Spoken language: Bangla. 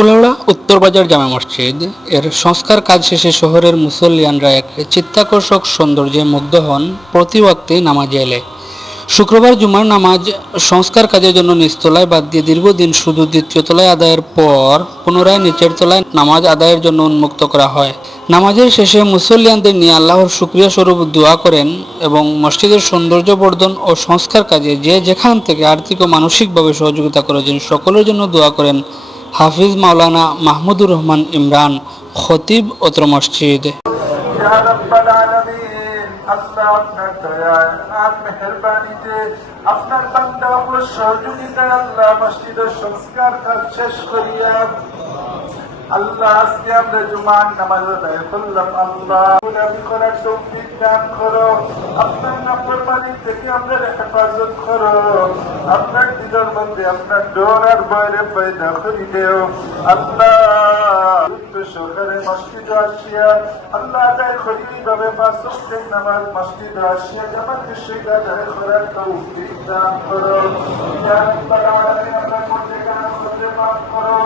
কুলাউড়া উত্তর বাজার জামে মসজিদ এর সংস্কার কাজ শেষে শহরের মুসল্লিয়ানরা এক চিত্তাকর্ষক সৌন্দর্যে মুগ্ধ হন প্রতি ওয়াক্তে নামাজে এলে। শুক্রবার জুমার নামাজ সংস্কার কাজের জন্য নিচতলায় বাদ দিয়ে দীর্ঘদিন শুধু দ্বিতীয় তলায় আদায়ের পর পুনরায় নিচের তলায় নামাজ আদায়ের জন্য উন্মুক্ত করা হয়। নামাজের শেষে মুসল্লিয়ানদের নিয়ে আল্লাহর শুকরিয়া স্বরূপ দোয়া করেন এবং মসজিদের সৌন্দর্য বর্ধন ও সংস্কার কাজে যে যেখান থেকে আর্থিক ও মানসিকভাবে সহযোগিতা করেছেন সকলের জন্য দোয়া করেন হাফিজ মাওলানা মাহমুদুর রহমান ইমরান, খতিব অত্র মসজিদ। আপনার বান্দা সহযোগিতায় আল্লাহ মসজিদের সংস্কার কাজ শেষ করিয়া আল্লাহ আজকে আমরা জুমার নামাজ আদায় করলাম। আল্লাহ গুনাহ করার তৌফিক দান করো, আপনার নাফরমানি থেকে আমরা হেফাজত করো, আপনার দিলের মধ্যে আপনার ডর আর ভয়ের পয়দা করে দেও। আল্লাহ সহকারে মসজিদে আসিয়া আল্লাহ আদায় করি এইভাবে পাঁচ ওয়াক্তের নামাজ মসজিদে আসিয়া জামাতে সেটা আদায় করার তৌফিক দান করো। ইয়া রাব্বাল আলামিন, আমরা প্রত্যেকের মাফ করো।